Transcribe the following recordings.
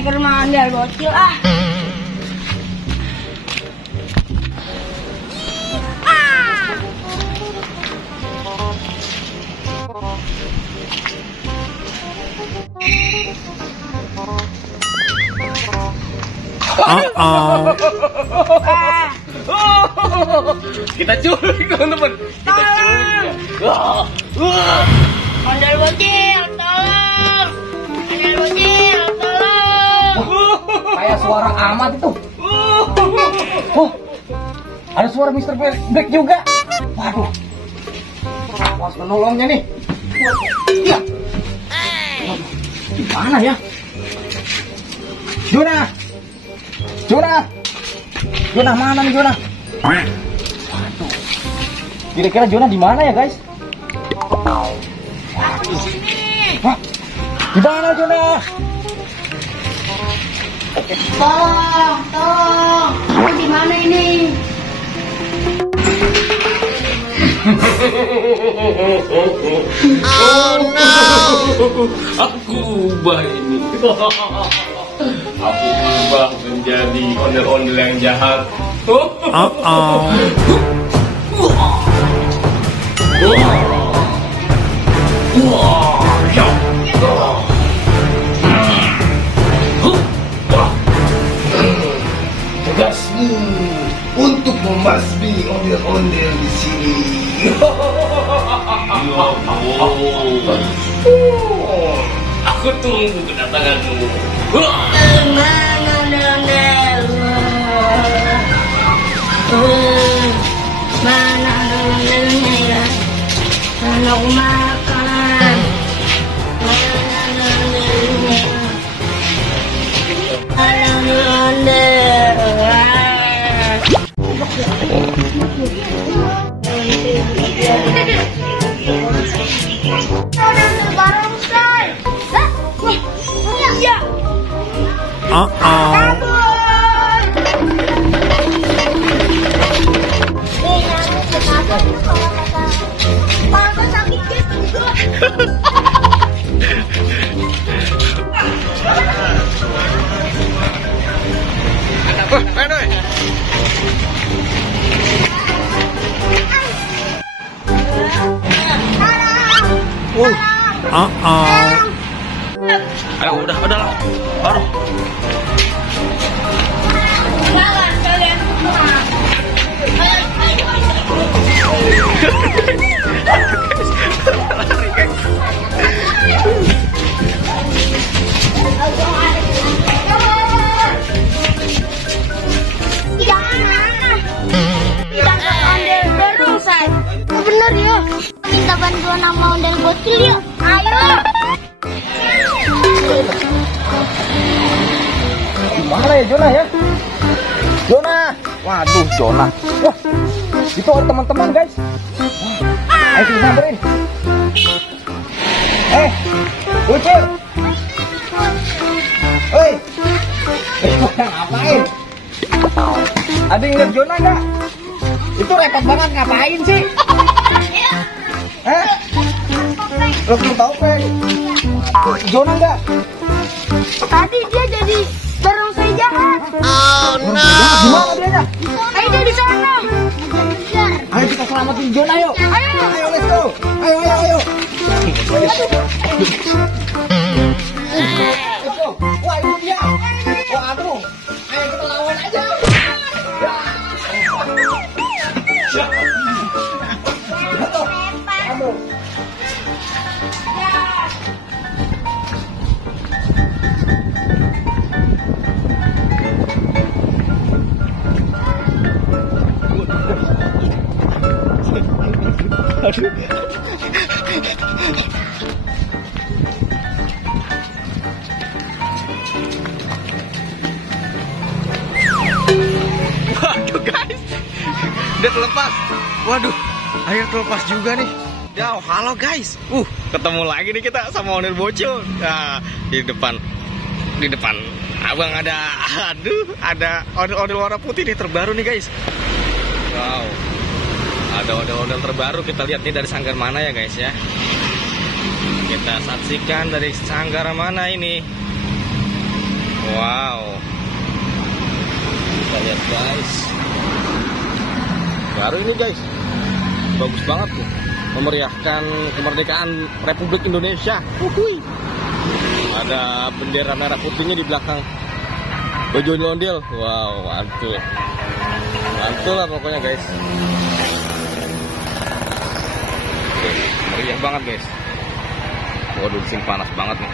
ke rumah ondel bocil ah. Kita culik teman-teman. Kita culik. Ondel bocil, tolong. Ondel bocil, tolong. Kayak suara amat itu. Oh, ada suara Mr. Black juga. Waduh, harus menolongnya nih. Ya. Gimana ya? Jonah, Jonah mana nih Jonah? Waduh, kira-kira Jonah di mana ya guys? Di sini. Hah? Di mana Jonah? Tolong. Kamu di mana ini? Oh no. Aku ubah ini. Aku ubah menjadi ondel-ondel yang jahat. Tugasmu untuk membasmi ondel-ondel di sini. Aku tunggu kedatanganmu. Mana ondel-ondel? Mana ondel-ondelnya? Mana aku makan? Mana ondel-ondelnya? Mana ondel-ondel? Ayo udahlah. Baru. Jangan kalian semua. Bener ya, minta bantuan sama ondel bocil yuk. Ayo. Gimana ya Jonah ya? Jonah, waduh Jonah. Wah, itu ada teman-teman guys. Ayo kita samperin. Bocil. Oi. Ngapain? Ada yang lihat Jonah nggak? Itu repot banget ngapain sih? Lo belum tahu Peng? Jonah nggak? Tadi dia jadi barongsai jahat. Oh no. Gimana dianya? Ayo dia di sana. Ayo kita selamatin Jonah yuk. Ayo. Let's go. Ayo. Let's go. Wah itu dia. Waduh. Ayo kita lawan aja. Waduh guys, udah terlepas. Waduh, akhirnya terlepas juga nih. Ya, halo guys. Ketemu lagi nih kita sama ondel bocil. Nah, di depan abang ada ondel warna putih nih terbaru nih guys. Wow, ada ondel terbaru. Kita lihat nih dari sanggar mana ya guys ya. Kita saksikan dari sanggar mana ini. guys. Baru ini guys, bagus banget tuh, memeriahkan kemerdekaan Republik Indonesia. Ada bendera merah putihnya di belakang baju ondel. Wow, mantul, mantul lah pokoknya guys. Oke, meriah banget guys. Waduh, di sini panas banget nih.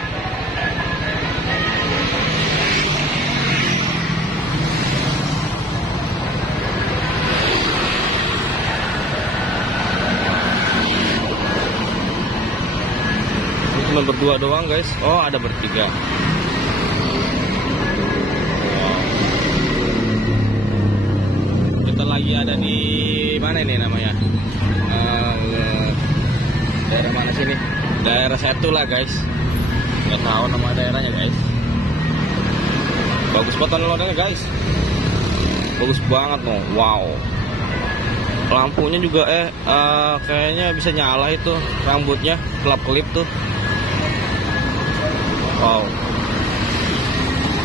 Cuma berdua doang guys. Oh, ada bertiga. Wow. Kita lagi ada di mana ini namanya? Daerah mana sini? Daerah satu lah guys. Nggak tahu nama daerahnya guys. Bagus banget ondel-ondelnya guys. Bagus banget loh. Wow. Lampunya juga kayaknya bisa nyala itu, rambutnya kelap-kelip tuh. Wow,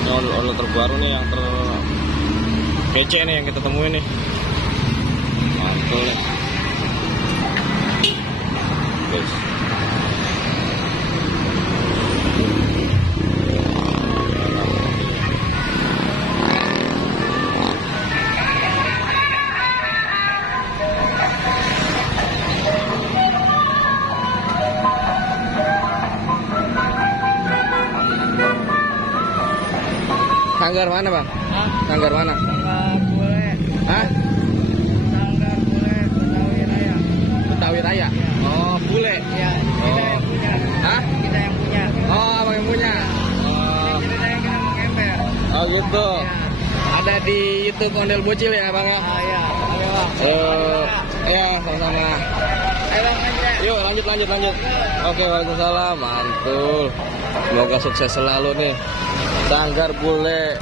ini ondel terbaru nih, yang terkece nih yang kita temuin nih. Mantul nih guys. Sanggar mana bang? Hah? Sanggar mana? Sanggar Bule. Hah? Sanggar Bule, Betawi Raya. Betawi Raya? Ya. Oh, Bule? Ya, kita yang punya. Hah? Kita yang punya. Oh, abang yang punya? Oh, Kita yang kena mengemper. oh gitu. Ya. Ada di YouTube Ondel Bocil ya bang? Ah ya, ayo bang. Ya, sama-sama. Ayo bang, lanjut. Yuk lanjut. Oke, waalaikumsalam. Mantul. Semoga sukses selalu nih. Sanggar Bule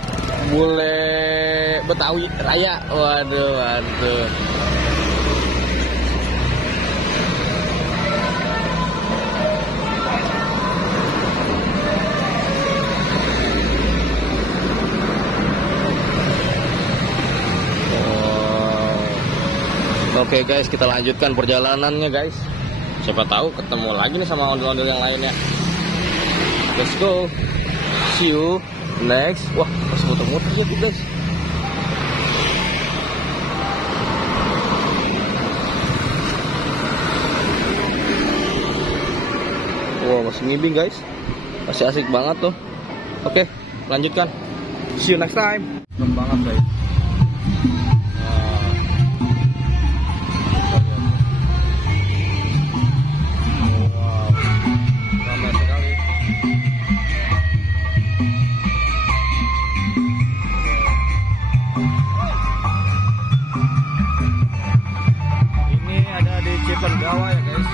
Betawi Raya. Waduh. Oke guys, kita lanjutkan perjalanannya guys. Siapa tahu ketemu lagi nih sama ondel-ondel yang lainnya. Let's go. See you next. Wah, masih muter-muter ya guys. Wow, masih ngibing guys. Masih asik banget tuh. Oke, lanjutkan. See you next time. Keren banget guys. Ini ada di Cipenggawa ya guys.